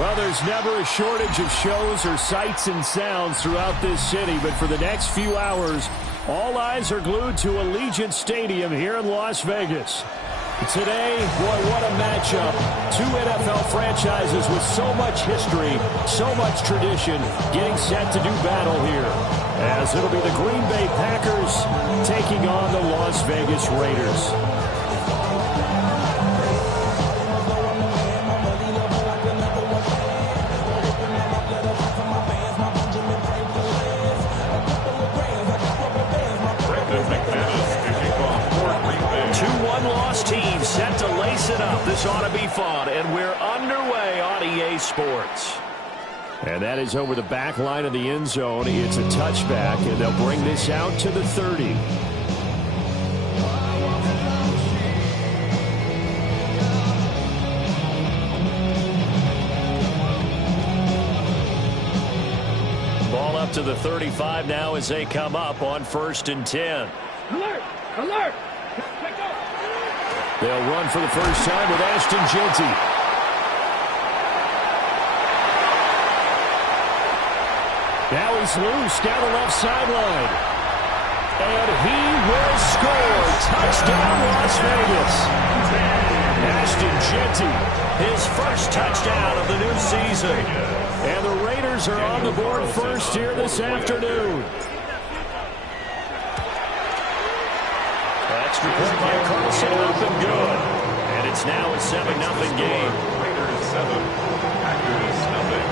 Well, there's never a shortage of shows or sights and sounds throughout this city, but for the next few hours, all eyes are glued to Allegiant Stadium here in Las Vegas. Today, boy, what a matchup. Two NFL franchises with so much history, so much tradition, getting set to do battle here. As it'll be the Green Bay Packers taking on the Las Vegas Raiders. Team set to lace it up. This ought to be fun, and we're underway on EA Sports. And that is over the back line of the end zone. It's a touchback, and they'll bring this out to the 30. Ball up to the 35 now as they come up on 1st and 10. Alert! Alert! They'll run for the first time with Ashton Jeanty. Now he's loose down the left sideline. And he will score. Touchdown, Las Vegas. Ashton Jeanty, his first touchdown of the new season. And the Raiders are on the board first here this afternoon. Extra point by Carlson, up and good. And it's now a 7-0 game. Raiders 7, Packers nothing.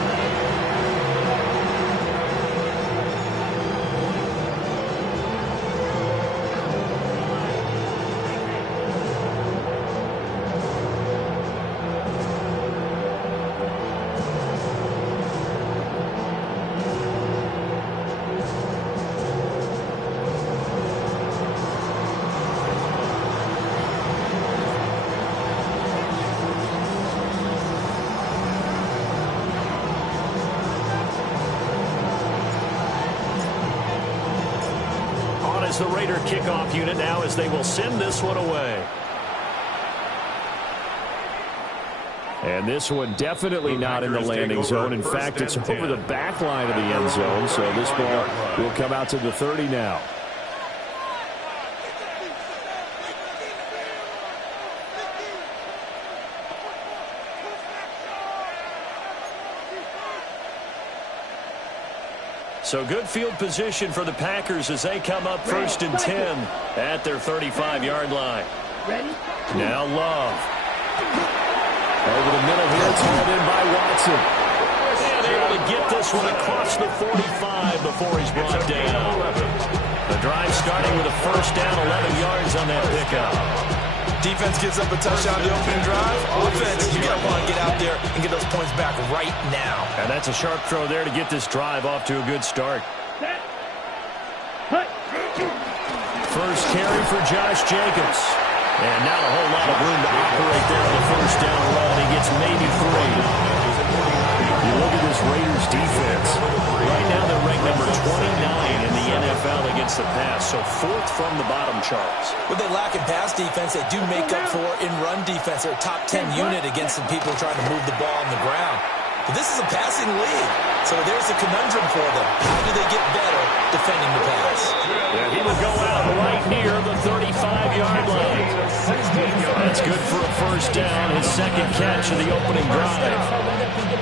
The Raider kickoff unit now as they will send this one away. And this one definitely not in the landing zone. In fact, it's over the back line of the end zone. So this ball will come out to the 30 now. So good field position for the Packers as they come up 1st and 10 at their 35-yard line. Now Love. Over the middle here, it's hauled in by Watson. And able to get this one across the 45 before he's brought down. The drive starting with a first down, 11 yards on that pickup. Defense gives up a touchdown the opening drive. Offense, you got to want to get out there and get those points back right now. And that's a sharp throw there to get this drive off to a good start. First carry for Josh Jacobs. And not a whole lot of room to operate there on the first down run. He gets maybe 3. You look at this Raiders defense. Right now they're ranked number 29 in the NFL against the pass. So 4th from the bottom, Charles. What they lack in pass defense, they do make up for in run defense. They're a top 10 unit against some people trying to move the ball on the ground. But this is a passing league. So there's a conundrum for them. How do they get better defending the pass? Yeah, he will go out right near the 35-yard line. That's good for a first down. His second catch of the opening drive.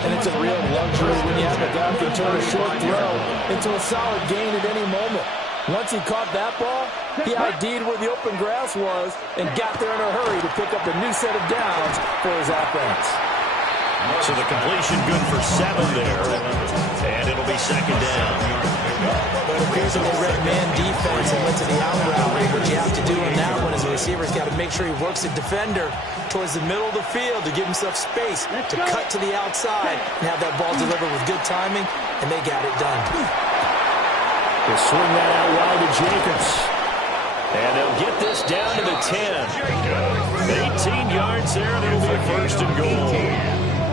And it's a real luxury when you have a guy who can turn a short throw into a solid gain at any moment. Once he caught that ball, he ID'd where the open grass was and got there in a hurry to pick up a new set of downs for his offense. So the completion good for 7 there. And it'll be second down. But it appears that they read man defense and went to the out route. What you have to do in that one is a receiver's got to make sure he works the defender towards the middle of the field to give himself space to cut to the outside and have that ball delivered with good timing, and they got it done. They'll swing that out wide to Jacobs. And they'll get this down to the 10. 18 yards there, and it'll be a first and goal.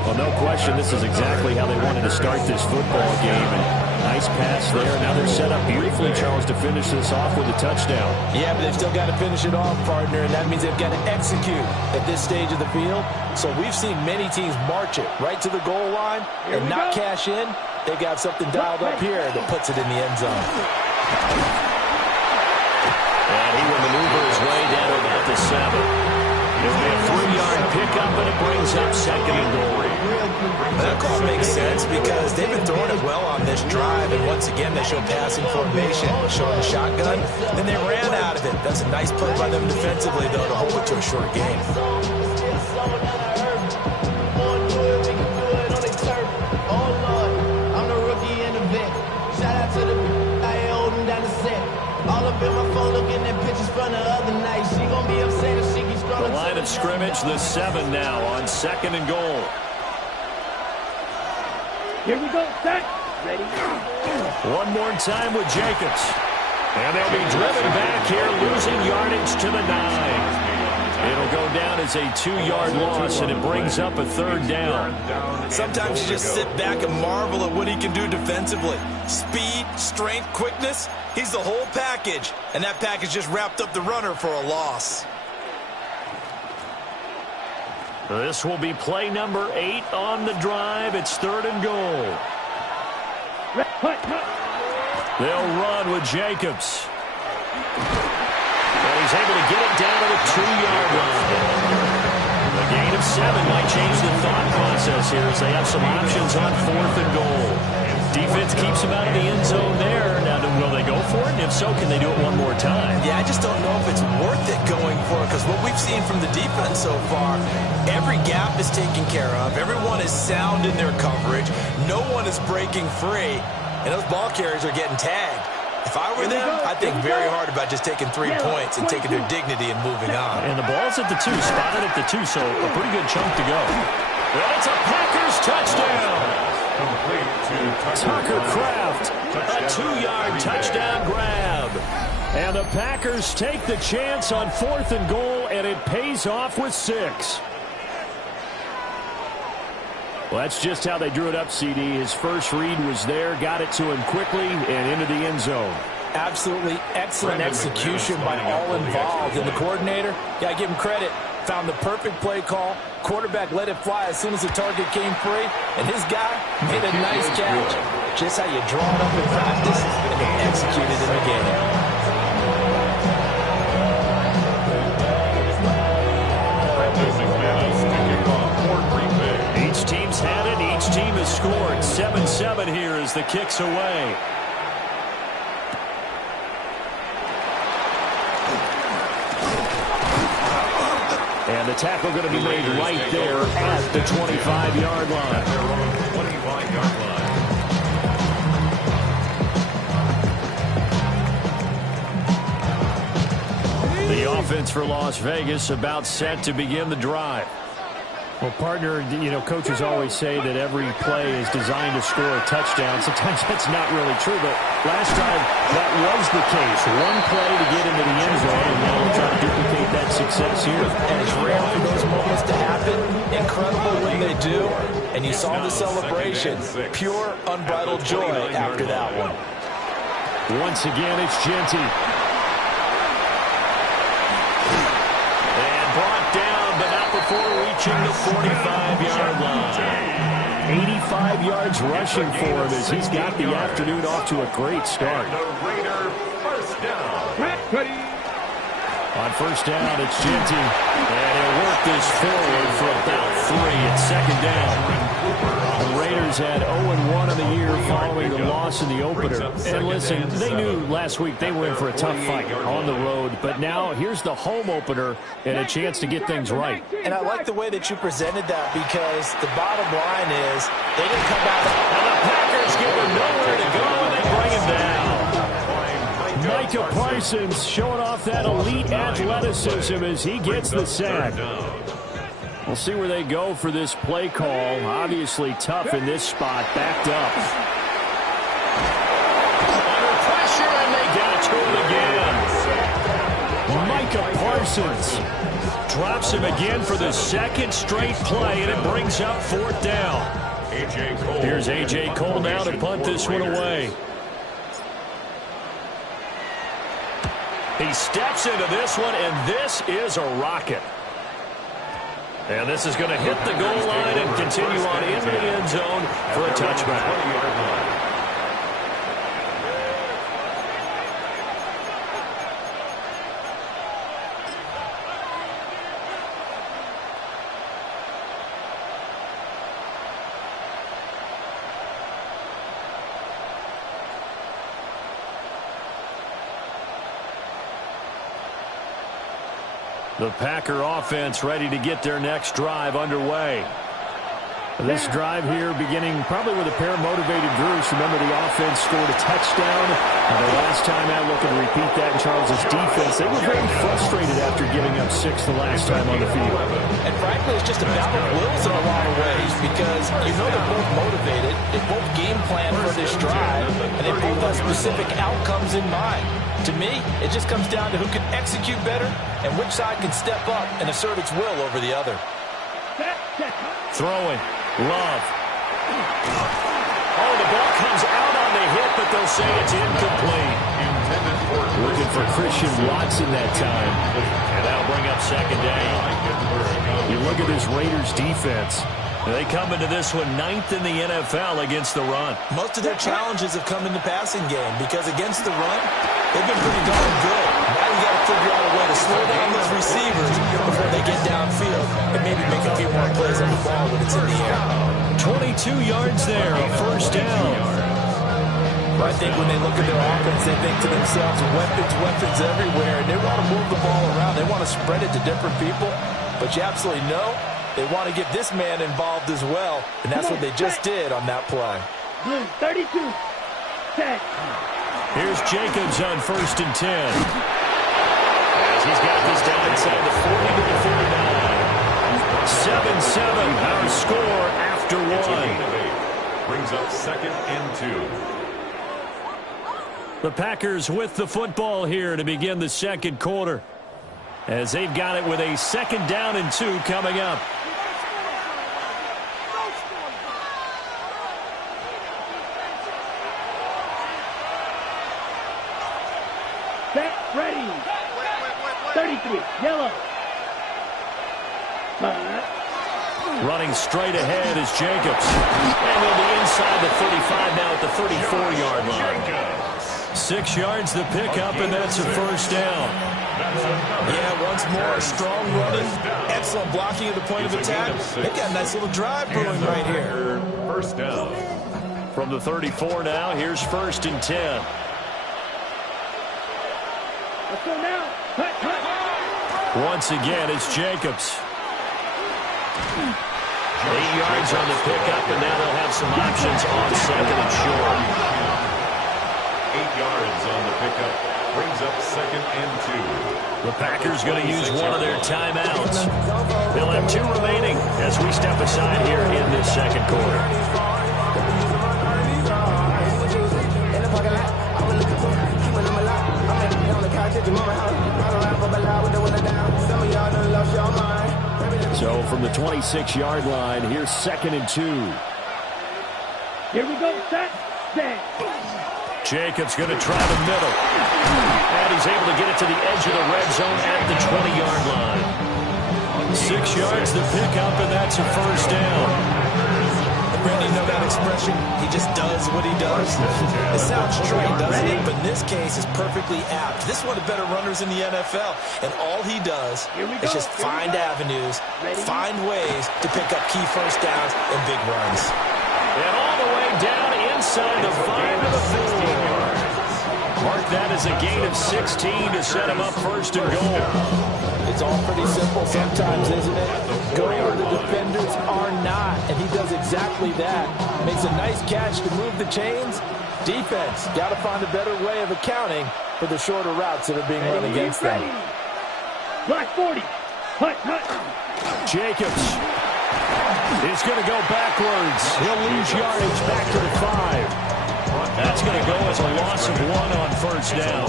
Well, no question, this is exactly how they wanted to start this football game. And Nice pass there. Now they're set up beautifully, Charles, to finish this off with a touchdown. Yeah, but they've still got to finish it off, partner, and that means they've got to execute at this stage of the field. So we've seen many teams march it right to the goal line and not cash in. They got something dialed up here that puts it in the end zone. And he will maneuver his way down to about the 7. It'll be a 3-yard pickup, and it brings up 2nd and goal. That call makes sense because they've been throwing it well on this drive, and once again they show passing formation, showing the shotgun. Then they ran out of it. That's a nice play by them defensively, though, to hold it to a short game. The line of scrimmage, the 7 now on 2nd and goal. Here we go, set, ready. One more time with Jacobs. And they'll be driven back here, losing yardage to the 9. It'll go down as a 2-yard loss, and it brings up a 3rd down. Sometimes you just sit back and marvel at what he can do defensively. Speed, strength, quickness, he's the whole package. And that package just wrapped up the runner for a loss. This will be play number 8 on the drive. It's 3rd and goal. They'll run with Jacobs. And he's able to get it down to the 2-yard line. A gain of 7 might change the thought process here as they have some options on 4th and goal. Defense keeps him out of the end zone there. Now, will they go for it? And if so, can they do it one more time? Yeah, I just don't know if it's worth it going for it, because what we've seen from the defense so far, every gap is taken care of. Everyone is sound in their coverage. No one is breaking free, and those ball carriers are getting tagged. If I were them, I'd think very hard about just taking 3 points and taking their dignity and moving on. And the ball's at the 2, spotted at the 2, so a pretty good chunk to go. Well, it's a Packers touchdown. Tucker Kraft, a 2-yard touchdown grab. And the Packers take the chance on 4th and goal, and it pays off with 6. Well, that's just how they drew it up, CD. His first read was there, got it to him quickly, and into the end zone. Absolutely excellent execution by all involved. And the coordinator, yeah, give him credit, found the perfect play call. Quarterback let it fly as soon as the target came free, and his guy made a nice catch. Just how you draw it up in practice and then execute it in the game. Each team's had it. Each team has scored. 7-7 here as the kick's away. And the tackle going to be made right there at the 25-yard line. The offense for Las Vegas about set to begin the drive. Well, partner, you know, coaches always say that every play is designed to score a touchdown. Sometimes that's not really true, but last time that was the case. One play to get into the end zone, and now we'll try to duplicate that success here. And it's rare for those moments to happen. Incredible when they do. And you saw the celebration. Pure, unbridled joy after that one. Once again, it's Genty. And brought down, but not before reaching the 45-yard line. 85 yards rushing for him as he's got the afternoon off to a great start. On first down, it's Genty. And he'll work this forward for about 3 at second down. The Raiders had 0-1 in the year following the loss in the opener. And listen, they knew last week they were in for a tough fight on the road. But now here's the home opener and a chance to get things right. And I like the way that you presented that, because the bottom line is they didn't come out. And the Packers give him nowhere to go, and they bring him down. Micah Parsons showing off that elite athleticism as he gets the sack. We'll see where they go for this play call. Obviously tough in this spot, backed up. Under pressure, and they get to him again. Micah Parsons drops him again for the second straight play, and it brings up 4th down. Here's A.J. Cole now to punt this one away. He steps into this one, and this is a rocket. And this is going to hit the goal line and continue on into the end zone for a touchback. The Packer offense ready to get their next drive underway. This drive here beginning probably with a pair of motivated groups. Remember, the offense scored a touchdown. And the last time out, looking to repeat that in Charles' defense. They were very frustrated after giving up 6 the last time on the field. And frankly, it's just a battle of wills in a lot of ways because you know they're both motivated. They both game plan for this drive, and they both have specific outcomes in mind. To me, it just comes down to who can execute better and which side can step up and assert its will over the other. Throwing. Love. Oh, the ball comes out on the hit, but they'll say it's incomplete. Looking for Christian Watson that time. And that'll bring up second down. You look at this Raiders defense. They come into this one 9th in the NFL against the run. Most of their challenges have come in the passing game because against the run, they've been pretty darn good. Now you got to figure out a way to slow down those receivers before they get downfield and maybe make a few more plays on the ball when it's in the air. 22 yards there, a first down. I think when they look at their offense, they think to themselves, weapons everywhere, and they want to move the ball around. They want to spread it to different people, but you absolutely know they want to get this man involved as well, and that's what they just did on that play. 32. 10. Here's Jacobs on 1st and 10. As he's got this down inside the 40 to the 49. 7-7, our score after one. Brings up 2nd and 2. The Packers with the football here to begin the second quarter, as they've got it with a 2nd down and 2 coming up. Set, ready. 33, yellow. Running straight ahead is Jacobs. And he'll be inside the 35 now at the 34-yard line. 6 yards the pickup, and that's a first down. Yeah, once more, strong running, excellent blocking at the point of attack. They've got a nice little drive brewing right here. First down. From the 34 now, here's 1st and 10. Let's go now. Cut, cut. Once again, it's Jacobs. 8 yards on the pickup, and now they'll have some options on 2nd and short. 8 yards on the pickup. Brings up 2nd and 2. The Packers going to use one of their timeouts. They'll have 2 remaining as we step aside here in this second quarter. So from the 26-yard line, here's 2nd and 2. Here we go. Set, stand. Jacobs going to try the middle. And he's able to get it to the edge of the red zone at the 20-yard line. 6 yards the pickup, and that's a first down. Randy, you know that expression? He just does what he does. It sounds trite, doesn't it? But in this case, it's perfectly apt. This is one of the better runners in the NFL. And all he does is just find avenues, find ways to pick up key first downs and big runs. And all the way down inside the 5 to the 4. Mark that as a gain of 16 to set him up first and goal. It's all pretty simple sometimes, isn't it? Go where the defenders are not, and he does exactly that. Makes a nice catch to move the chains. Defense, got to find a better way of accounting for the shorter routes that are being run against them. Black 40. Hut, hut. Jacobs is going to go backwards. He'll lose yardage back to the 5. That's going to go as a loss of 1 on first down.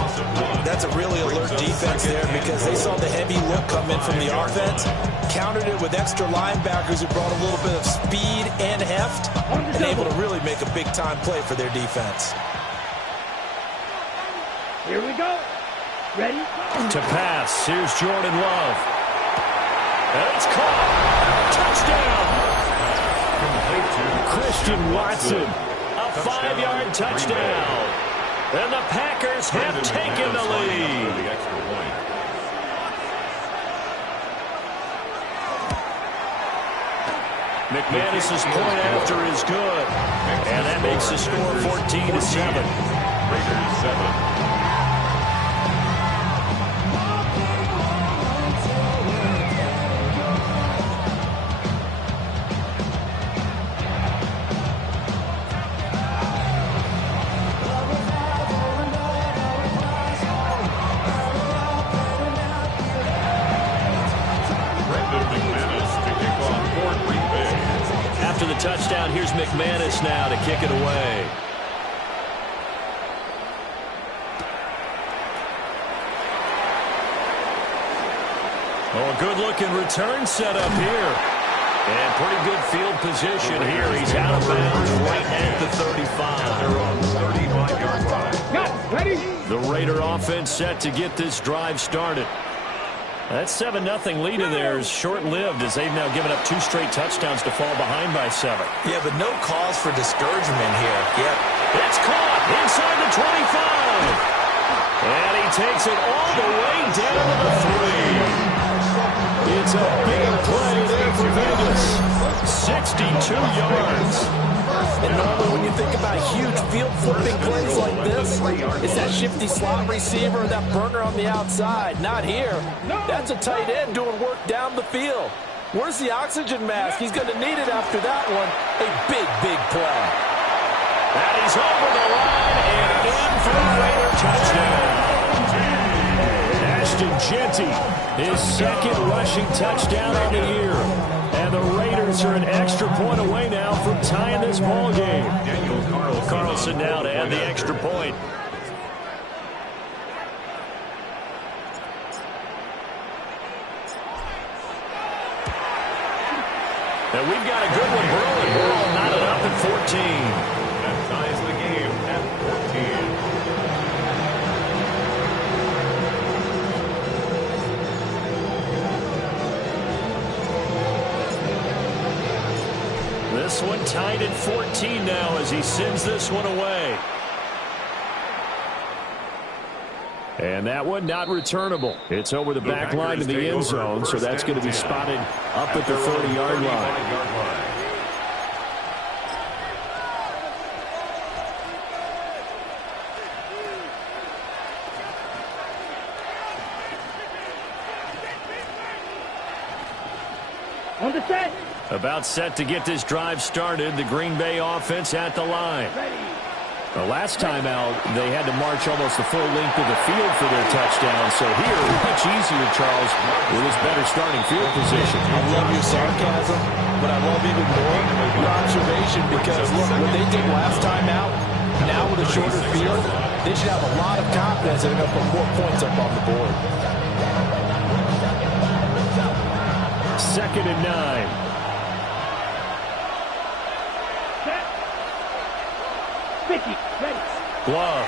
That's a really alert defense there because they saw the heavy look come in from the offense, countered it with extra linebackers who brought a little bit of speed and heft, and able to really make a big-time play for their defense. Here we go. Ready? To pass, here's Jordan Love. And it's caught. Touchdown. Christian Watson. A 5-yard touchdown. And the Packers have taken the lead. McManus's point after is good. And that makes the score 14-7. Raiders 7. After the touchdown, here's McManus now to kick it away. Oh, a good-looking return set up here. And pretty good field position here. He's out of bounds right at the 35. They're on 35-yard line. Got ready. The Raider offense set to get this drive started. That 7-0 lead of theirs short-lived as they've now given up 2 straight touchdowns to fall behind by 7. Yeah, but no cause for discouragement here. Yep. It's caught inside the 25. And he takes it all the way down to the 3. It's a big play there for Vegas. 62 yards. And normally when you think about huge field flipping plays like this, it's that shifty slot receiver or that burner on the outside. Not here. That's a tight end doing work down the field. Where's the oxygen mask? He's going to need it after that one. A big, big play. And he's over the line and in for the Raider touchdown. Ashton Jeanty, his second rushing touchdown on the year. And the Raiders are an extra point away now from tying this ball game. Daniel Carlson now to add the extra point. And we've got a good one brewing. We're all knotted up at 14. That ties the game at 14. This one tied at 14 now as he sends this one away. And that one not returnable. It's over the back line to the end zone, so that's going to be spotted up at the 30-yard line. On the set. About set to get this drive started. The Green Bay offense at the line. The last time out, they had to march almost the full length of the field for their touchdown. So here, much easier, Charles, with his better starting field position. I love your sarcasm, but I love even more your observation because, look, what they did last time out, now with a shorter field, they should have a lot of confidence that they're going to put more points up on the board. 2nd and 9. Vicky, ready. Love.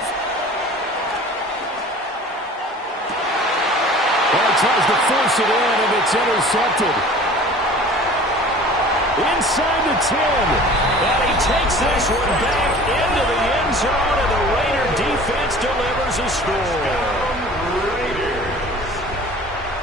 Well, tries to force it in, and it's intercepted. Inside the 10. And he takes this one back into the end zone, and the Raider defense delivers a score.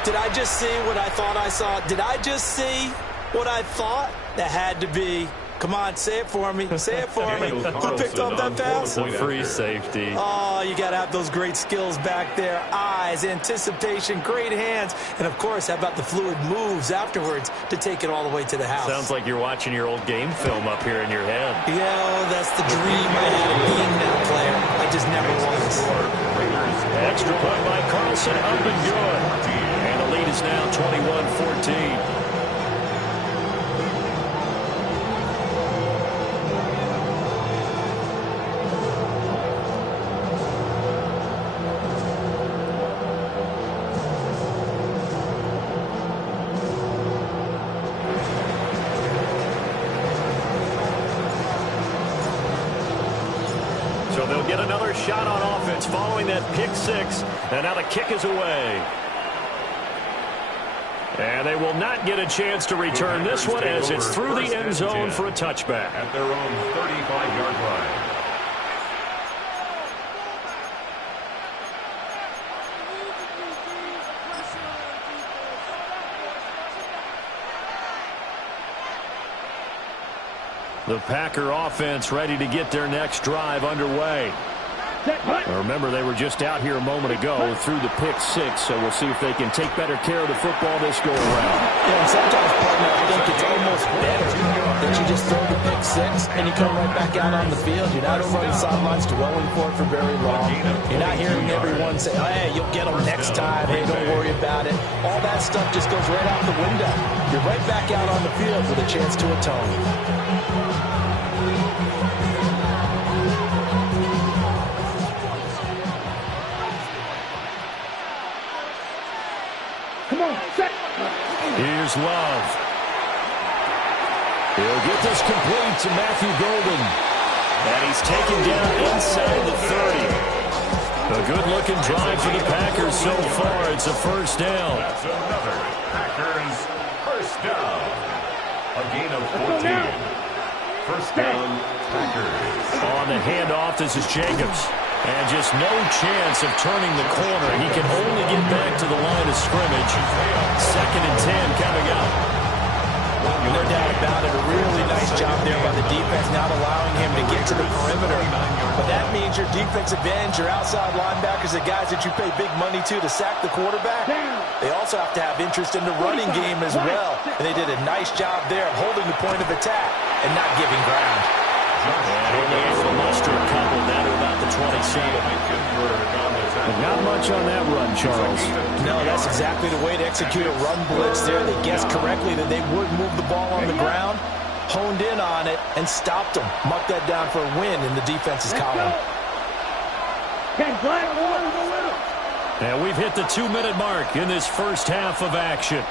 Did I just see what I thought I saw? Did I just see what I thought? That had to be. Come on, say it for me. Say it for me. Who picked up that pass? A free safety. Oh, you got to have those great skills back there. Eyes, anticipation, great hands. And, of course, how about the fluid moves afterwards to take it all the way to the house? Sounds like you're watching your old game film up here in your head. Yeah, that's the dream I had of being that player. I just never was. Extra point by Carlson, up and good. And the lead is now 21-14. So they'll get another shot on offense following that pick six. And now the kick is away. And they will not get a chance to return this one as it's through the end zone for a touchback. At their own 35-yard line. The Packer offense ready to get their next drive underway. Remember, they were just out here a moment ago through the pick six, so we'll see if they can take better care of the football this go-around. Yeah, and sometimes, partner, I think it's almost better that you just throw the pick six and you come right back out on the field. You're not over on the sidelines dwelling for it for very long. You're not hearing everyone say, oh, hey, you'll get them next time. Hey, don't worry about it. All that stuff just goes right out the window. You're right back out on the field with a chance to atone. Here's Love. He'll get this complete to Matthew Golden. And he's taken down inside the 30. A good-looking drive for the Packers so far. It's a first down. That's another Packers first down. A gain of 14. First down, Packers. On the handoff, this is Jacobs. And just no chance of turning the corner. He can only get back to the line of scrimmage. 2nd and 10 coming up. No doubt about it. A really nice job there by the defense, not allowing him to get to the perimeter. But that means your defensive ends, your outside linebackers, the guys that you pay big money to sack the quarterback, they also have to have interest in the running game as well. And they did a nice job there of holding the point of attack and not giving ground. And able to muster a couple down to about the 27. Not much on that run, Charles. No, that's exactly the way to execute a run blitz there. They guessed correctly that they would move the ball on the ground, honed in on it, and stopped them. Mark that down for a win in the defense's column. And we've hit the 2-minute mark in this first half of action.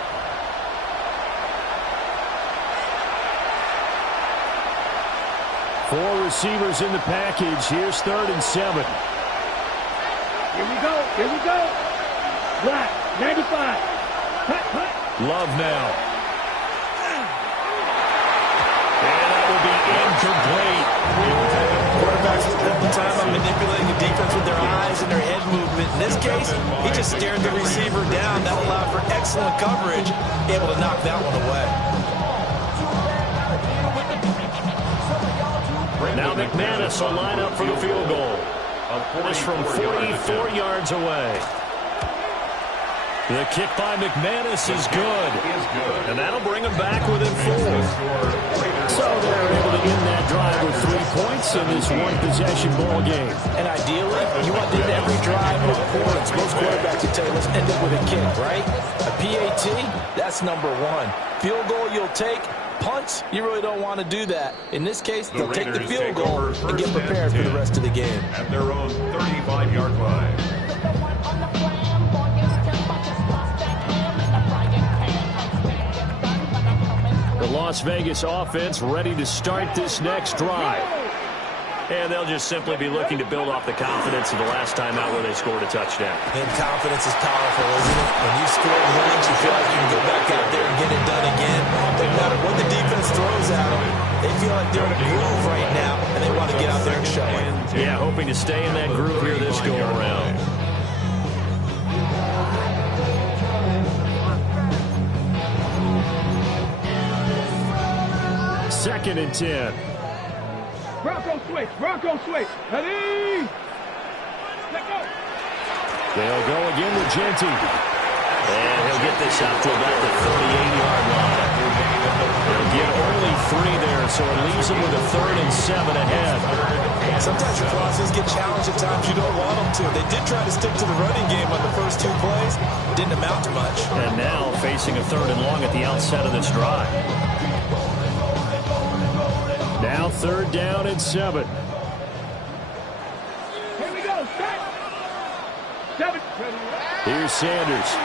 Four receivers in the package. Here's 3rd and 7. Here we go. Here we go. Black, 95. Cut, cut. Love now. And that will be incomplete. Quarterbacks all the time are manipulating the defense with their eyes and their head movement. In this case, he just stared the receiver down. That allowed for excellent coverage, able to knock that one away. Now McManus will line up for the field goal. This from 44 yards away. The kick by McManus is good. And that'll bring him back within 4. So they're able to end that drive with 3 points in this one-possession ball game. And ideally, you want to end every drive with points. Most quarterbacks would tell you, let's end it with a kick, right? A PAT, that's number 1. Field goal you'll take. Punts, you really don't want to do that. In this case, they'll take the field goal and get prepared for the rest of the game. At their own 35-yard line. The Las Vegas offense ready to start this next drive. And they'll just simply be looking to build off the confidence of the last time out where they scored a touchdown. And confidence is powerful, isn't it? When you score once, you feel like you can go back out there and get it done again. No matter what the defense throws at them, they feel like they're in a groove right now, and they want to get out there and show it. Yeah, hoping to stay in that groove here this go-around. Second and 10. Bronco switch. Bronco switch. Ready? Let go. They'll go again with Genty. And he'll get this out to about the 38-yard line. They'll get only 3 there, so it leaves them with a 3rd and 7 ahead. Sometimes your crosses get challenged at times you don't want them to. They did try to stick to the running game on the first 2 plays. Didn't amount to much. And now facing a 3rd and long at the outset of this drive. Now 3rd down and 7. Here we go. Set. 7. Here's Sanders.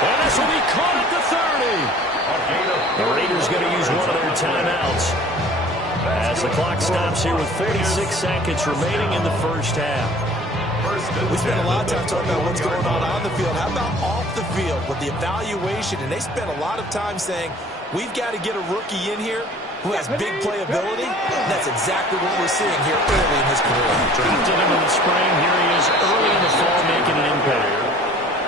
And this will be caught at the 30. The Raiders going to use one of their timeouts. As the clock stops here with 46 seconds remaining in the first half. We spent a lot of time talking about what's going on the field. How about off the field with the evaluation? And they spent a lot of time saying, we've got to get a rookie in here who has big playability. And that's exactly what we're seeing here early in his career. Drafted him in the spring. Here he is early in the fall making an impact.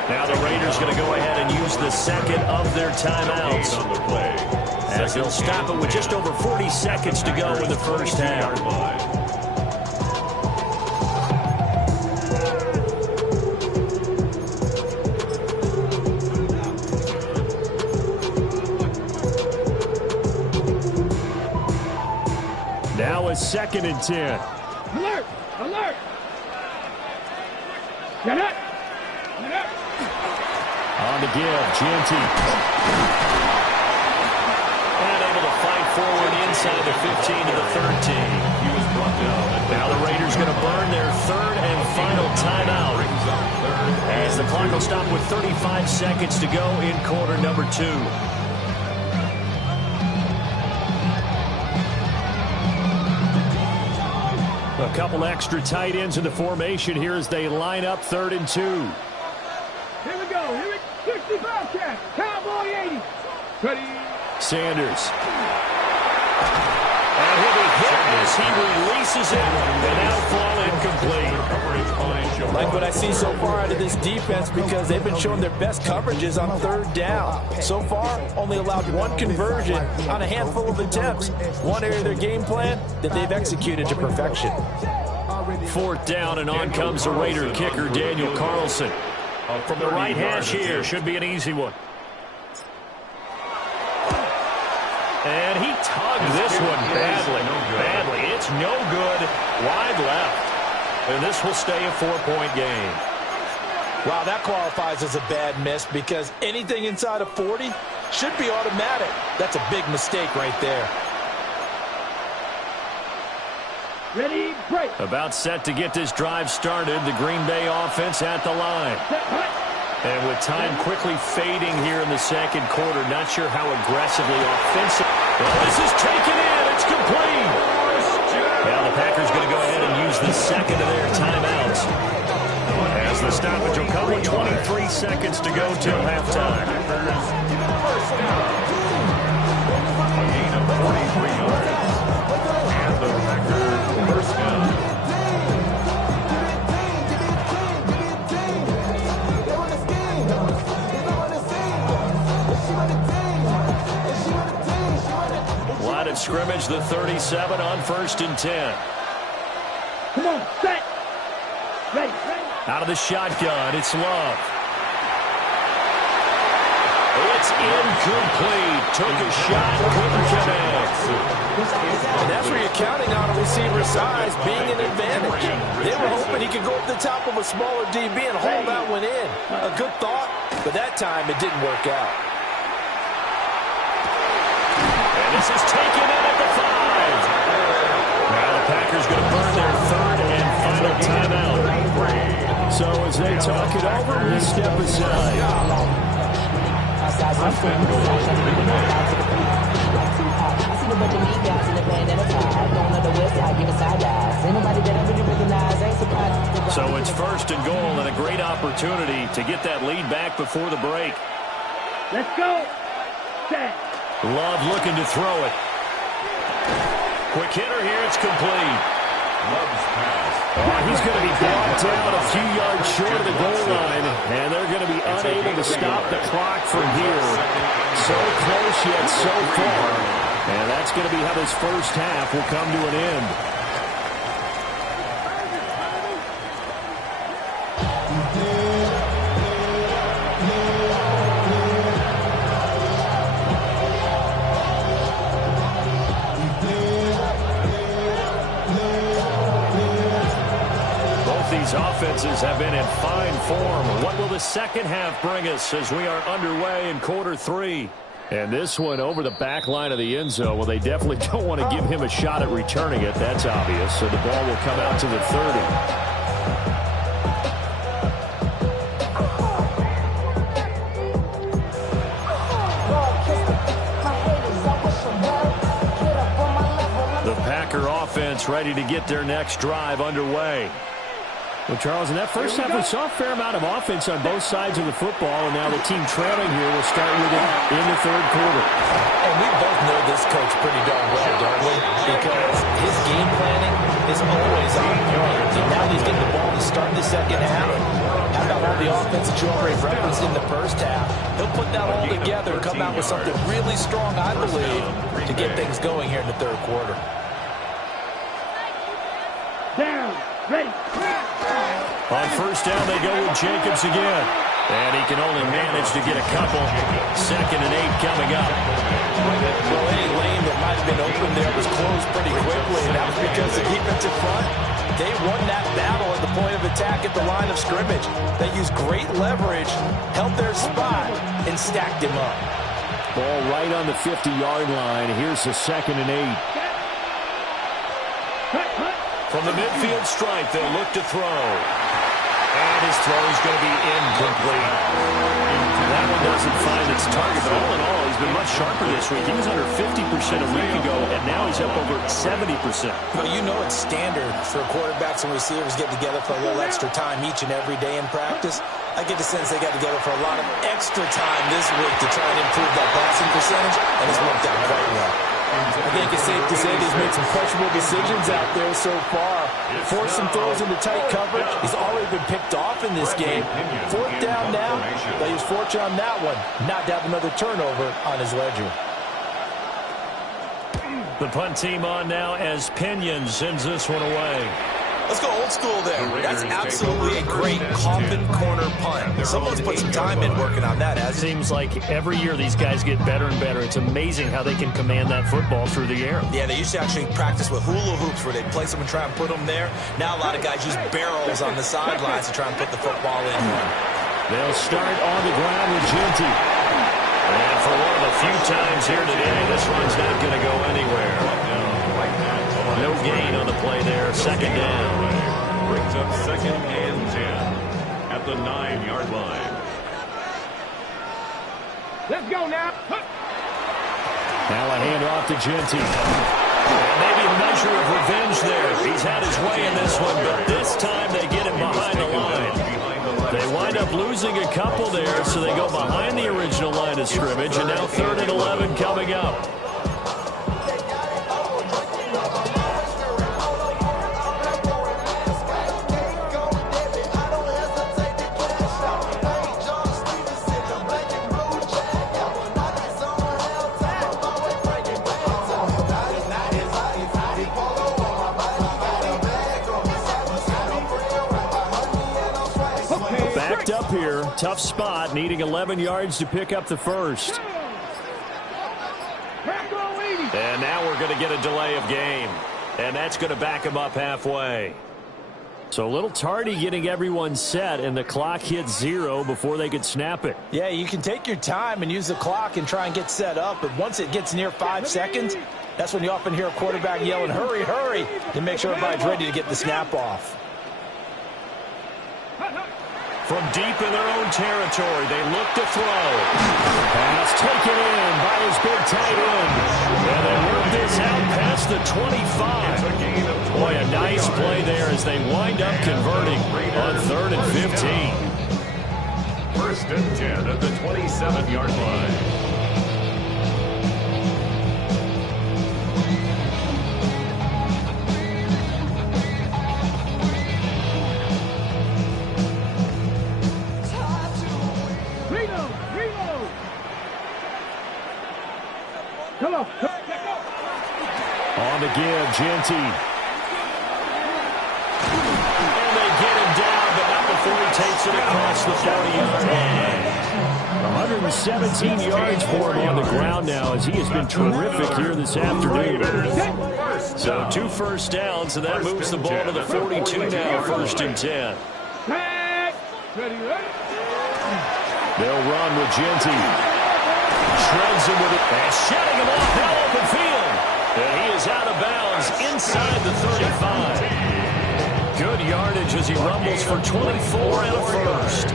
Now the Raiders going to go ahead and use the second of their timeouts, as they'll stop it with just over 40 seconds to go in the first half. Now it's 2nd and 10. Alert! Alert! Get up! Get up! On the give, Gianti. And able to fight forward inside the 15 to the 13. He was brought down. Now the Raiders going to burn their 3rd and final timeout, as the clock will stop with 35 seconds to go in quarter number 2. A couple extra tight ends in the formation here as they line up 3rd and 2. Here we go. Here we go. 65 catch. Cowboy 80. Ready. Sanders. And he'll be hit as he releases it, and out fall incomplete. Like what I see so far out of this defense, because they've been showing their best coverages on 3rd down. So far, only allowed 1 conversion on a handful of attempts. One area of their game plan that they've executed to perfection. 4th down, and on comes the Raider kicker, Daniel Carlson. From the right hash here, should be an easy one. And he tugged this one badly. It's no good. Wide left. And this will stay a 4-point game. Wow, that qualifies as a bad miss, because anything inside of 40 should be automatic. That's a big mistake right there. Ready, break. About set to get this drive started. The Green Bay offense at the line. And with time quickly fading here in the 2nd quarter, not sure how aggressively offensive. Well, this is taken in. It's complete. Now the Packers going to go ahead and use the 2nd of their timeouts, as the stoppage will come with 23 seconds to go till halftime. First down. A gain of 43 yards. And the Packers first down. Line of scrimmage, the 37 on 1st and 10. Come on, set. Ready. Out of the shotgun, it's Love. It's incomplete. Took a shot, couldn't connect. And that's where you're counting on a receiver's size being an advantage. They were hoping he could go up the top of a smaller DB and haul that one in. A good thought, but that time it didn't work out. And this is taken in at the 5. Now the Packers going to burn their 3rd and final timeout. So as they talk it over, we step aside. So it's 1st and goal, and a great opportunity to get that lead back before the break. Let's go. Set. Love looking to throw it. Quick hitter here, it's complete. Love's pass. He's going to be brought down a few yards short of the goal line, and they're going to be unable to stop the clock from here. So close yet so far, and that's going to be how this first half will come to an end. These offenses have been in fine form. What will the second half bring us as we are underway in quarter 3? And this one over the back line of the end zone. Well, they definitely don't want to give him a shot at returning it. That's obvious. So the ball will come out to the 30. offense ready to get their next drive underway. Well, Charles, in that first half, we saw a fair amount of offense on both sides of the football, and now the team trailing here will start with it in the third quarter. And we both know this coach pretty darn well, don't we? Because his game planning is always on point. And now he's getting the ball to start the second half. How about all the offense that you already referenced in the first half? He'll put that all together and come out with something really strong, I believe, to get things going here in the third quarter. Down. Ready. On first down, they go with Jacobs again. And he can only manage to get a couple. 2nd and 8 coming up. Well, any lane that might have been open there was closed pretty quickly, and that was because the defensive front, they won that battle at the point of attack at the line of scrimmage. They used great leverage, held their spot, and stacked him up. Ball right on the 50-yard line. Here's the 2nd and 8. From the midfield stripe, they'll look to throw. And his throw is going to be incomplete. That one doesn't find its target, but all in all, he's been much sharper this week. He was under 50% a week ago, and now he's up over 70%. Well, you know it's standard for quarterbacks and receivers get together for a little extra time each and every day in practice. I get the sense they got together for a lot of extra time this week to try and improve that passing percentage, and it's worked out quite well. I think it's safe to say he's made some questionable decisions out there so far. Forced some throws into tight coverage. He's already been picked off in this game. 4th down now, but he was fortunate on that one not to have another turnover on his ledger. The punt team on now as Pinion sends this one away. Let's go old school there. That's absolutely a great coffin corner punt. Someone's put some time in working on that. It seems like every year these guys get better and better. It's amazing how they can command that football through the air. Yeah, they used to actually practice with hula hoops where they'd place them and try and put them there. Now a lot of guys use barrels on the sidelines to try and put the football in. They'll start on the ground with Genty. And for one of the few times here today, this one's not going to go anywhere. No gain on the play there. 2nd down. Brings up 2nd and 10 at the 9-yard line. Let's go now. Now a handoff to Genty. Maybe a measure of revenge there. He's had his way in this one, but this time they get him behind the line. They wind up losing a couple there, so they go behind the original line of scrimmage, and now 3rd and 11 coming up. Up here, tough spot, needing 11 yards to pick up the first. And now we're going to get a delay of game, and that's going to back him up halfway. So a little tardy getting everyone set, and the clock hits 0 before they could snap it. Yeah, you can take your time and use the clock and try and get set up, but once it gets near 5 seconds, that's when you often hear a quarterback yelling, hurry, hurry, to make sure everybody's ready to get the snap off. From deep in their own territory, they look to throw. Pass taken in by his big tight end. And they work this out past the 25. Boy, a nice play there as they wind up converting on 3rd and 15. 1st and 10 at the 27-yard line. Come on. On the give, Genty. And they get him down, but not before he takes it across the 40-yard line. 117 yards for him on the ground now as he has been terrific here this afternoon. So 2 first downs, and that moves the ball to the 42 now, 1st and 10. They'll run with Genty. Shreds him with it, and shedding him off now open field. And he is out of bounds inside the 35. Good yardage as he rumbles for 24 and a first.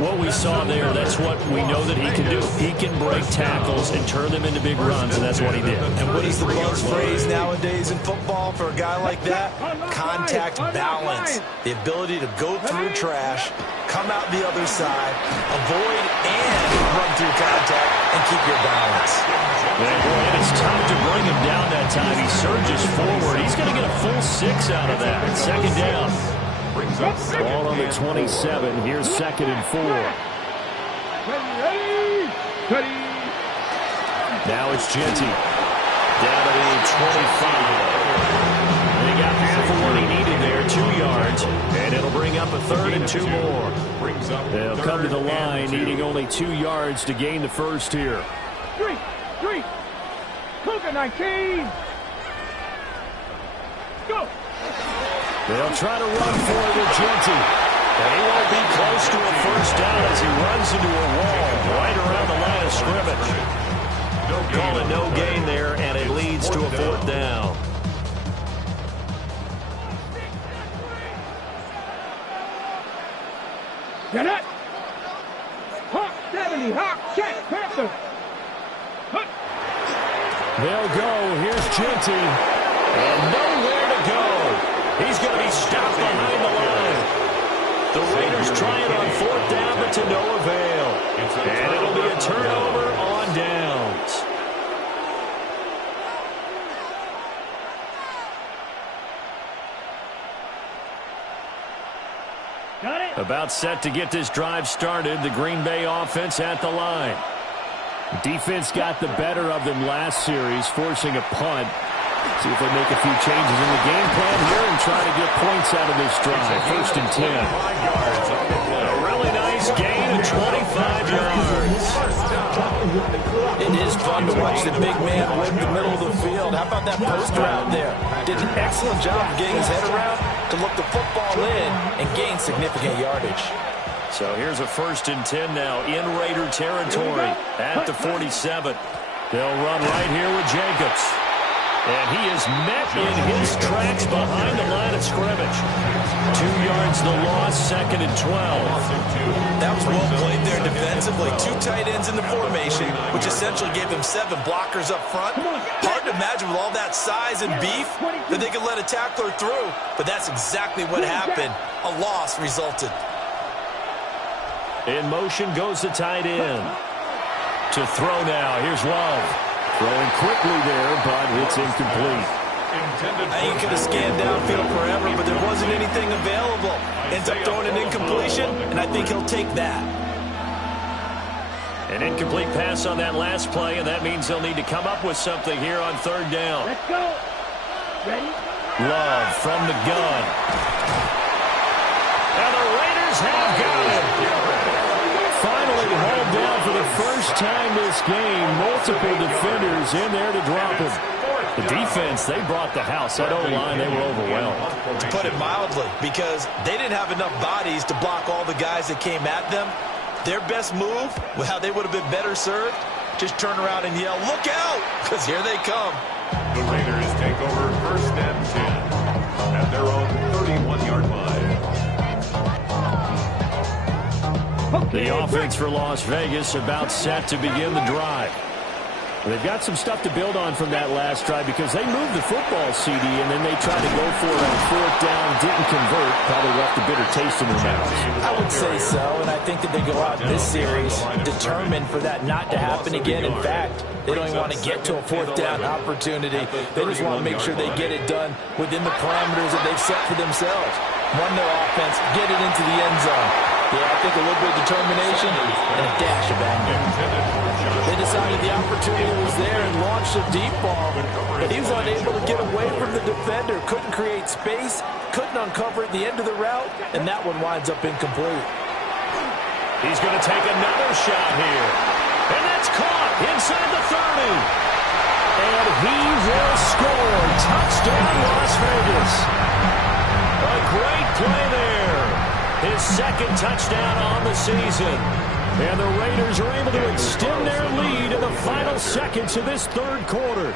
What we saw there, that's what we know that he can do. He can break tackles and turn them into big runs, and that's what he did. And what is the buzz phrase nowadays in football for a guy like that? Contact balance. The ability to go through trash, come out the other side, avoid and run through contact, and keep your balance. And it's tough to bring him down that time. He surges forward. He's going to get a full 6 out of that. Second down. Ball on the 27. Here's 2nd and 4. Now it's Genty. Down to the 25. They got half of what he needed there, 2 yards. And it'll bring up a 3rd and 2 more. They'll come to the line, needing only 2 yards to gain the first here. 3. Cougar 19. Go. They'll try to run for it with Genty. And he won't be close to a first down as he runs into a wall right around the line of scrimmage. Call it no gain there, and it leads to a 4th down. Get it. Hawk 70. Hawk check. Panther. They'll go. Here's Genty. And nowhere to go. He's going to be stopped behind the line. The Raiders try it on 4th down, but to no avail. And it'll be a turnover on downs. Got it. About set to get this drive started. The Green Bay offense at the line. Defense got the better of them last series, forcing a punt. See if they make a few changes in the game plan here and try to get points out of this drive. 1st and 10. A really nice gain of 25 yards. It is fun to watch the big man win the middle of the field. How about that post route there? Did an excellent job of getting his head around to look the football in and gain significant yardage. So here's a 1st and 10 now in Raider territory at the 47. They'll run right here with Jacobs. And he is met in his tracks behind the line of scrimmage. 2 yards the loss, 2nd and 12. That was well played there defensively. 2 tight ends in the formation, which essentially gave him 7 blockers up front. Hard to imagine with all that size and beef that they could let a tackler through. But that's exactly what happened. A loss resulted. In motion goes the tight end. To throw now, here's Love. Throwing quickly there, but it's incomplete. He could have scanned downfield forever, but there wasn't anything available. Ends up throwing an incompletion, and I think he'll take that. An incomplete pass on that last play, and that means they'll need to come up with something here on 3rd down. Let's go. Ready? Love from the gun. And the Raiders have got it. Finally hauled down for the first time this game. Multiple defenders in there to drop him. The defense, they brought the house. That O-line, they were overwhelmed. To put it mildly, because they didn't have enough bodies to block all the guys that came at them. Their best move, how they would have been better served, just turn around and yell, "Look out!" because here they come. The Raiders take over 1st and 10 at their own 31-yard line. The offense for Las Vegas about set to begin the drive. They've got some stuff to build on from that last drive because they moved the football, CD, and then they tried to go for it on 4th down, didn't convert, probably left a bitter taste in their mouths. I would say so, and I think that they go out this series determined for that not to happen again. In fact, they don't even want to get to a 4th down opportunity. They just want to make sure they get it done within the parameters that they've set for themselves. Run their offense, get it into the end zone. Yeah, I think a little bit of determination and a dash of anger. They decided the opportunity was there and launched a deep ball, but he was unable to get away from the defender. Couldn't create space, couldn't uncover at the end of the route, and that one winds up incomplete. He's going to take another shot here. And that's caught inside the 30. And he will score. Touchdown, Las Vegas. A great play there. His 2nd touchdown on the season. And the Raiders are able to extend their lead in the final seconds of this 3rd quarter.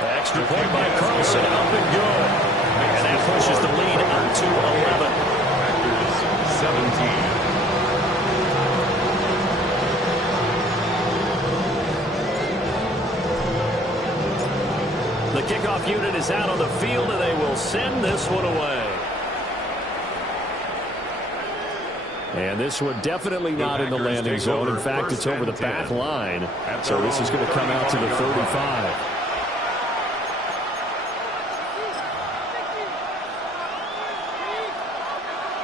Extra point by Carlson, up and good. And that pushes the lead up to 11. Packers 17. The kickoff unit is out on the field, and they will send this one away. And this one definitely not in the landing zone. In fact, it's over the back line. So this is going to come out to the 35.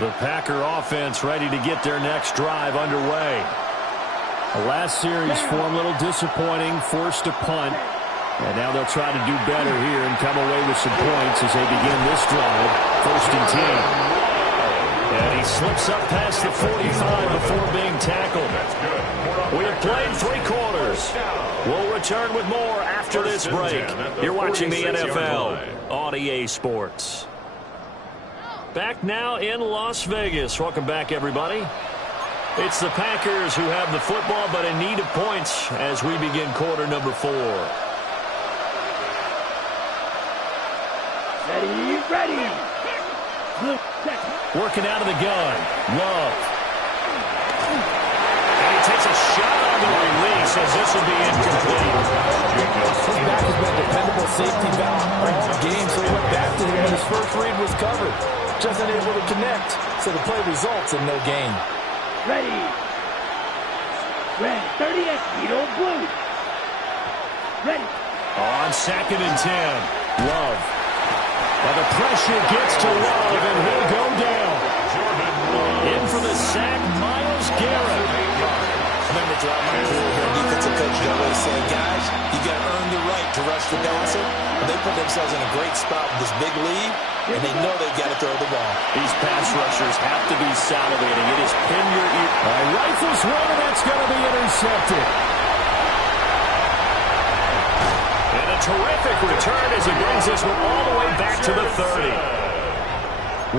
The Packer offense ready to get their next drive underway. The last series for them a little disappointing, forced a punt. And now they'll try to do better here and come away with some points as they begin this drive. 1st and 10. And he slips up past the 45 before being tackled. We have played 3 quarters. We'll return with more after this break. You're watching the NFL on EA Sports. Back now in Las Vegas. Welcome back, everybody. It's the Packers who have the football, but in need of points as we begin quarter number 4. Ready. Working out of the gun. Love. And he takes a shot on the release as this will be incomplete. His back has been a dependable safety valve all game, so he went back to him when his first read was covered. Just unable to connect, so the play results in no gain. Ready. Red 30 Espedo blue. Ready. On 2nd and 10. Love. Well, the pressure gets to Love, and he'll go down. In for the sack, Myles Garrett. I remember throughout my career here, defensive coaches always say, guys, you got to earn the right to rush the passer. And they put themselves in a great spot with this big lead, and they know they've got to throw the ball. These pass rushers have to be salivating. It is pin your ear. Rifles one, and that's going to be intercepted. And a terrific return as he brings this one all the way back to the 30.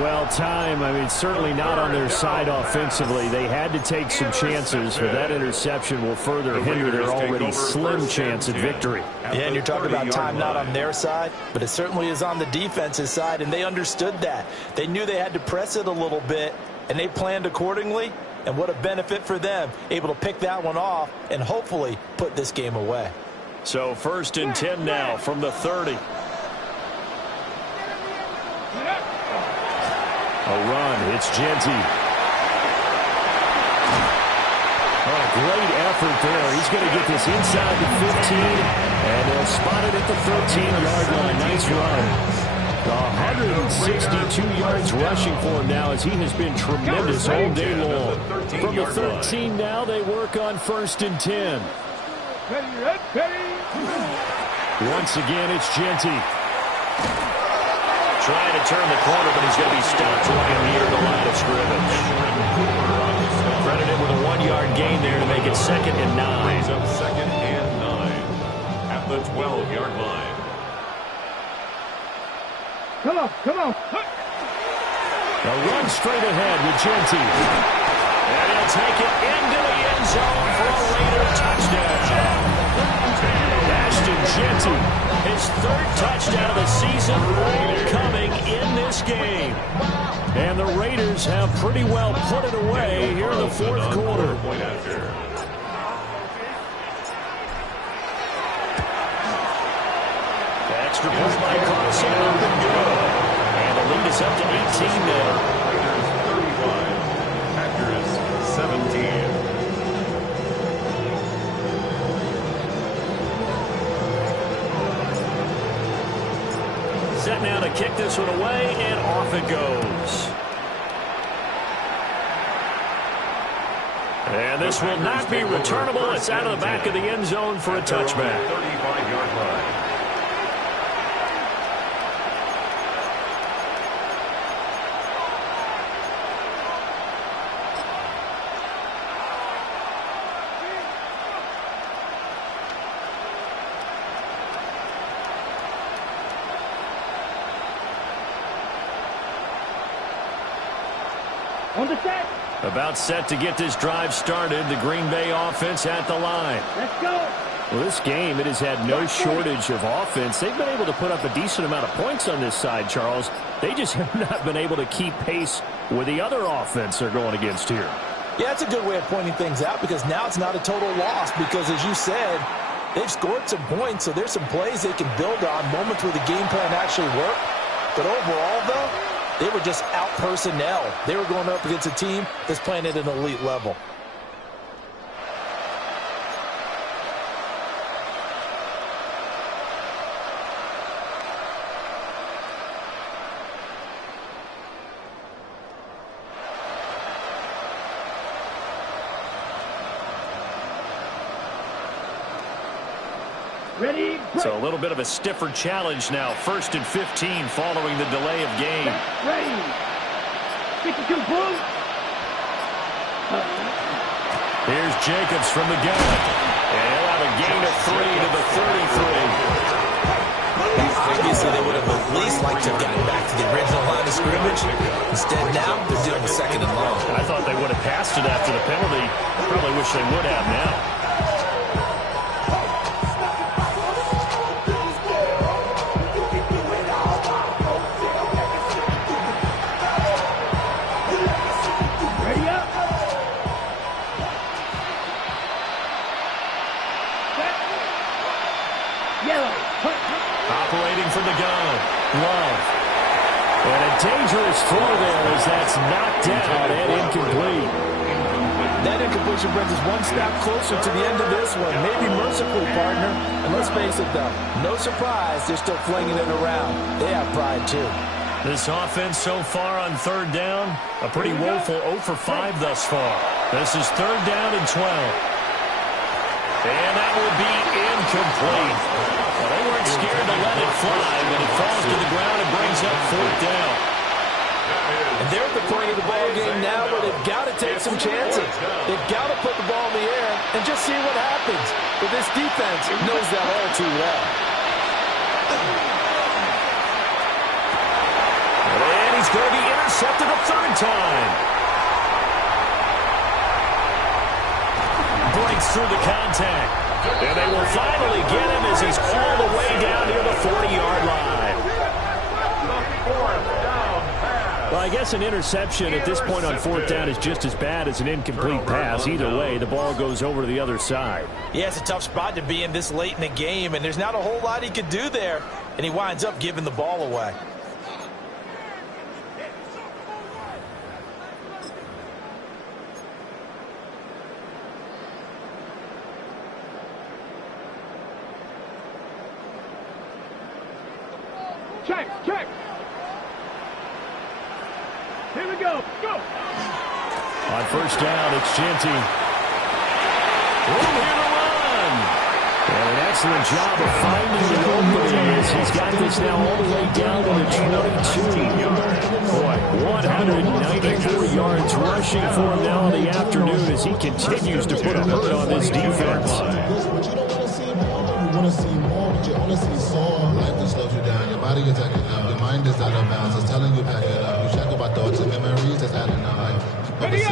Well, time, I mean, certainly not on their side offensively. They had to take some chances, but that interception will further hinder their already slim chance at victory. Yeah, and you're talking about time not on their side, but it certainly is on the defense's side, and they understood that. They knew they had to press it a little bit, and they planned accordingly, and what a benefit for them, able to pick that one off and hopefully put this game away. So 1st and 10 now from the 30. A run. It's Genty. Oh, great effort there. He's going to get this inside the 15, and they'll spot it at the 13-yard line. Nice run. 162 yards rushing for him now as he has been tremendous all day long. From the 13 now, they work on 1st and 10. Once again, it's Genty. Trying to turn the corner, but he's going to be stopped right near the line of scrimmage. Credited with a 1-yard gain there to make it 2nd and 9. Up 2nd and 9 at the 12-yard line. Come on. A run straight ahead with Genty. And he'll take it into the end zone for a Raider touchdown. Ashton Genty, his 3rd touchdown of the season, all coming in this game. And the Raiders have pretty well put it away here in the 4th quarter. The extra point by Carlson, up and good. And the lead is up to 18 now. Raiders 35, Packers 17. Set now to kick this one away, and off it goes. And this will not be returnable. It's out of the back of the end zone for a touchback. 35-yard line. On the set. About set to get this drive started. The Green Bay offense at the line. Let's go. Well, this game, it has had no shortage of offense. They've been able to put up a decent amount of points on this side, Charles. They just have not been able to keep pace with the other offense they're going against here. Yeah, it's a good way of pointing things out because now it's not a total loss because, as you said, they've scored some points, so there's some plays they can build on, moments where the game plan actually worked. But overall, though, they were just out personnel. They were going up against a team that's playing at an elite level. Ready, So a little bit of a stiffer challenge now. 1st and 15 following the delay of game. ready. 52 full. Here's Jacobs from the gun. And he'll have a gain of 3 to the 33. Obviously, they would have at least liked to have gotten back to the original line of scrimmage. Instead, now they're dealing with 2nd and long. I thought they would have passed it after the penalty. Probably wish they would have now. Ready up. Set. Yellow. Operating from the gun. Love. And a dangerous throw there as that's knocked down and incomplete. That incompletion brings us one step closer to the end of this one. Maybe mercifully, partner. And let's face it, though, no surprise they're still flinging it around. They have pride, too. This offense so far on 3rd down, a pretty woeful 0 for 5 thus far. This is 3rd down and 12. And that will be incomplete. Well, they weren't scared to let it fly, but it falls to the ground and brings up 4th down. And they're at the point of the ball game now where they've got to take some chances. They've got to put the ball in the air and just see what happens. But this defense knows that all too well. And he's going to be intercepted a 3rd time. Breaks through the contact. And they will finally get him as he's all the way down near the 40-yard line. Well, I guess an interception at this point on 4th down is just as bad as an incomplete pass. Either way, the ball goes over to the other side. Yeah, it's a tough spot to be in this late in the game, and there's not a whole lot he could do there, and he winds up giving the ball away. Check, check. Here we go. Go. On 1st down, it's Genty. Room here to run. And an excellent job of finding the opening as he's got this now all the way down to the 22. Boy, 194 yards rushing for him now in the afternoon as he continues to put a hurt on this defense. But you don't want to see more. You want to see more, but you only see Saul. Life just slows you down. Your body is acting up. Your mind is out of bounds. It's telling you back it up. You check about thoughts and memories that's adding up. Like overseas. You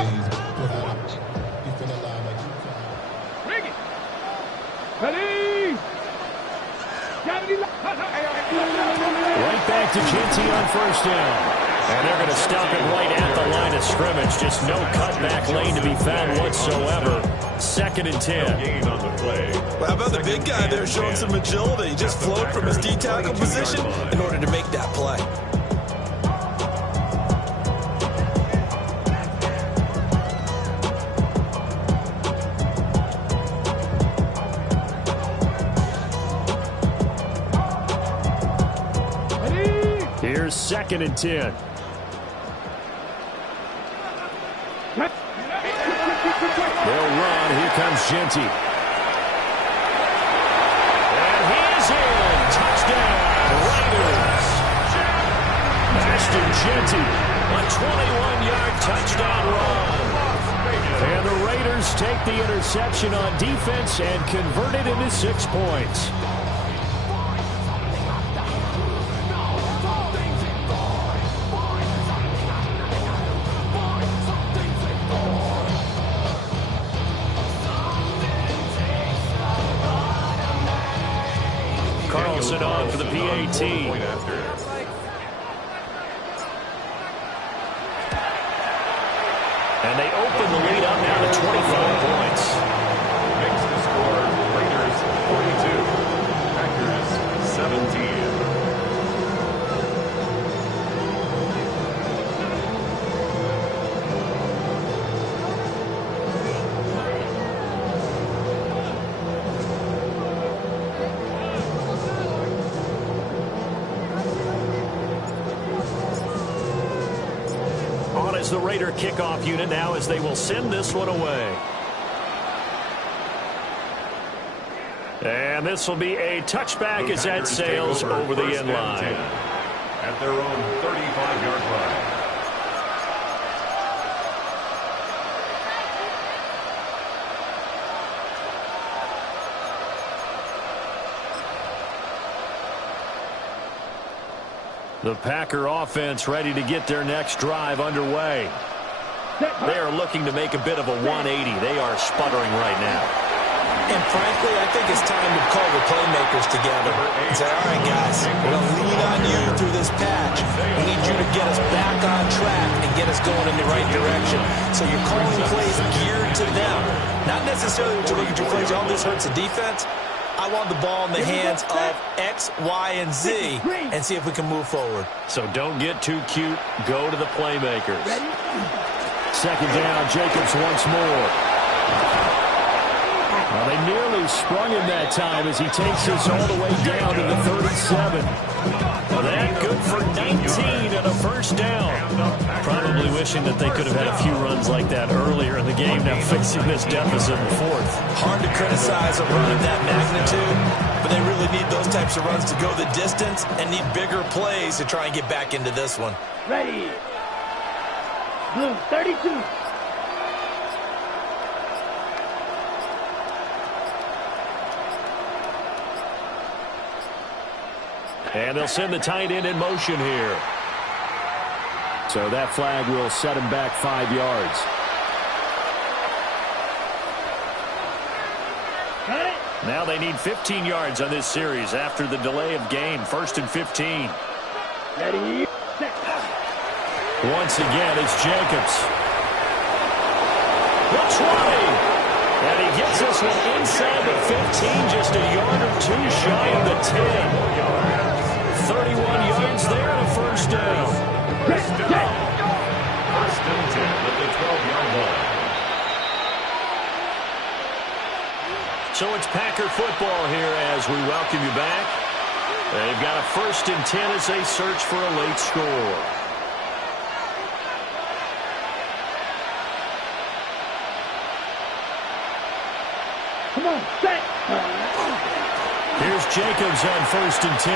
feel alive like you can. Bring it. Ready. Right back to Genty on 1st down. And they're going to stop it right at the line of scrimmage. Just no cutback lane to be found whatsoever. 2nd and 10. Well, how about the big guy there showing some agility? He just flowed from his D-tackle position in order to make that play. Here's 2nd and 10. They'll run. Here comes Genty. And he's in. Touchdown, Raiders. Ashton Genty, a 21-yard touchdown run. And the Raiders take the interception on defense and convert it into 6 points. it on for the PAT. And they open the lead up now to 25 points. Makes the score Raiders 42, Packers 17. On is the Raider kickoff unit now as they will send this one away. And this will be a touchback as that sails over the end line. At their own 35-yard line. The Packer offense ready to get their next drive underway. They are looking to make a bit of a 180. They are sputtering right now. And frankly, I think it's time to call the playmakers together and say, all right, guys, we're going to lean on you through this patch. We need you to get us back on track and get us going in the right direction. So you're calling plays geared to them. Not necessarily what you're looking to plays, oh, this hurts the defense. I want the ball in the hands of X, Y, and Z and see if we can move forward. So don't get too cute. Go to the playmakers. Second down, Jacobs once more. Well, they nearly sprung him that time as he takes this all the way down to the 37. Well, that good for 19 and a first down. Probably wishing that they could have had a few runs like that earlier in the game, now facing this deficit in fourth. Hard to criticize a run of that magnitude, but they really need those types of runs to go the distance and need bigger plays to try and get back into this one. Ready. Blue, 32. And they'll send the tight end in motion here. So that flag will set him back 5 yards. Got it. Now they need 15 yards on this series after the delay of game. 1st and 15. Ready. Set. Once again, it's Jacobs. The 20. And he gets this one inside the 15, just a yard or two shy of the 10. 31 yards there and a first down. First and 10 at the 12-yard line. So it's Packer football here as we welcome you back. They've got a 1st and 10 as they search for a late score. Come on, set. Here's Jacobs on 1st and 10.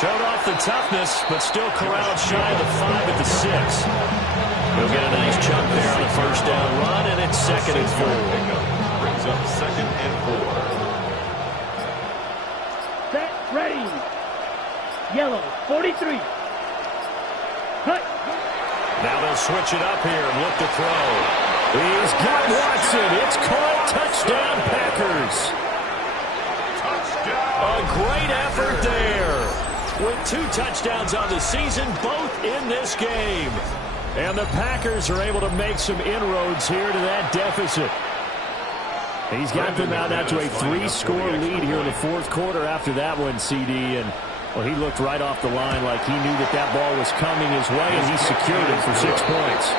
Showed off the toughness, but still corralled shy of the 5 at the 6. He'll get a nice chunk there on the first down run, and it's 2nd and 4. Brings up 2nd and 4. Set. Ready. Yellow, 43. Cut. Now they'll switch it up here and look to throw. He's got Watson. It's caught. Touchdown, Packers. A great effort there. With 2 touchdowns on the season, both in this game. And the Packers are able to make some inroads here to that deficit. He's got them out now to a 3-score lead here in the 4th quarter after that one, CD. And, well, he looked right off the line like he knew that ball was coming his way, and he secured it for 6 points.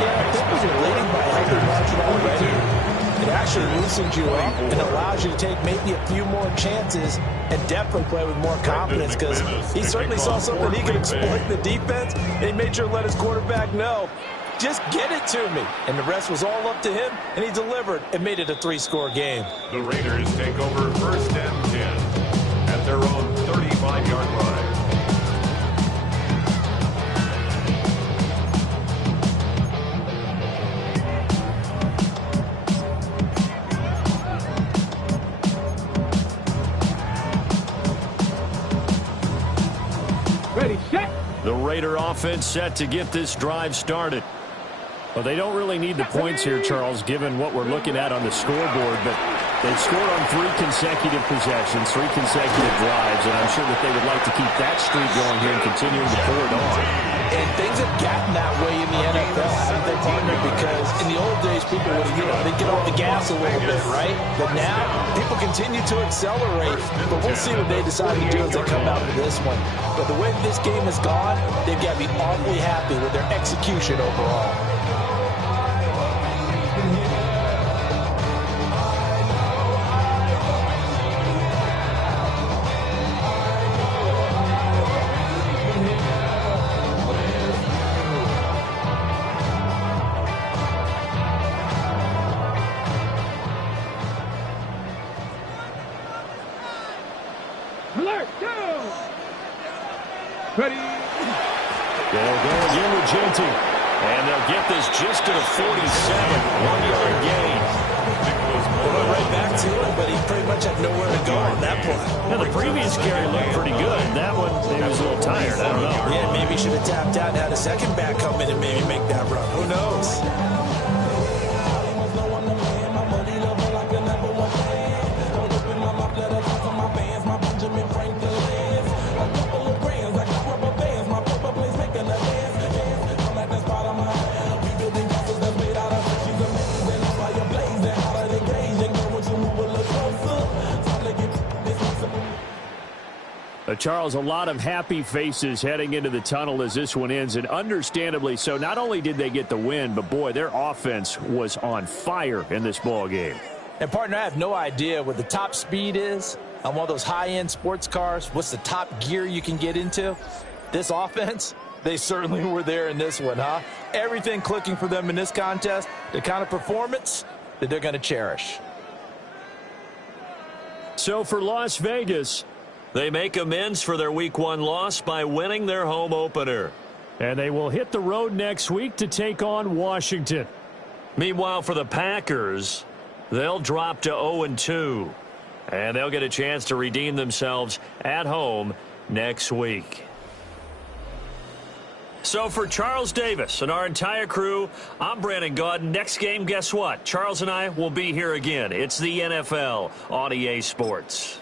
Yeah, I think when you're leading by a good margin already, it actually loosens you up and allows you to take maybe a few more chances and definitely play with more confidence because he certainly saw something he could exploit in the defense, and he made sure to let his quarterback know, just get it to me. And the rest was all up to him, and he delivered and made it a 3-score game. The Raiders take over 1st and 10 at their own 35-yard line. Ready, set. The Raider offense set to get this drive started. Well, they don't really need the points here, Charles, given what we're looking at on the scoreboard, but They've scored on 3 consecutive possessions, 3 consecutive drives, and I'm sure that they would like to keep that streak going here and continuing to pour it on. And things have gotten that way in the NFL, haven't they, partner? Because in the old days, people would, they'd get off the gas a little bit, right? But now, people continue to accelerate. But we'll see what they decide to do as they come out of this one. But the way this game has gone, they've got to be awfully happy with their execution overall. Alert, go! Ready? They'll go again with Genty. And they'll get this just to the 47. 1-yard gain. They went right back to it, but he pretty much had nowhere to go on that play. Now, the previous carry looked pretty good. That one, maybe he was a little tired. I don't know. Yeah, maybe he should have tapped out and had a second back come in and maybe make that run. Who knows? Charles, a lot of happy faces heading into the tunnel as this one ends, and understandably so. Not only did they get the win, but, boy, their offense was on fire in this ball game. And, partner, I have no idea what the top speed is on one of those high-end sports cars. What's the top gear you can get into? This offense, they certainly were there in this one, huh? Everything clicking for them in this contest, the kind of performance that they're going to cherish. So for Las Vegas, they make amends for their Week 1 loss by winning their home opener. And they will hit the road next week to take on Washington. Meanwhile, for the Packers, they'll drop to 0-2. And they'll get a chance to redeem themselves at home next week. So for Charles Davis and our entire crew, I'm Brandon Gaudin. Next game, guess what? Charles and I will be here again. It's the NFL on EA Sports.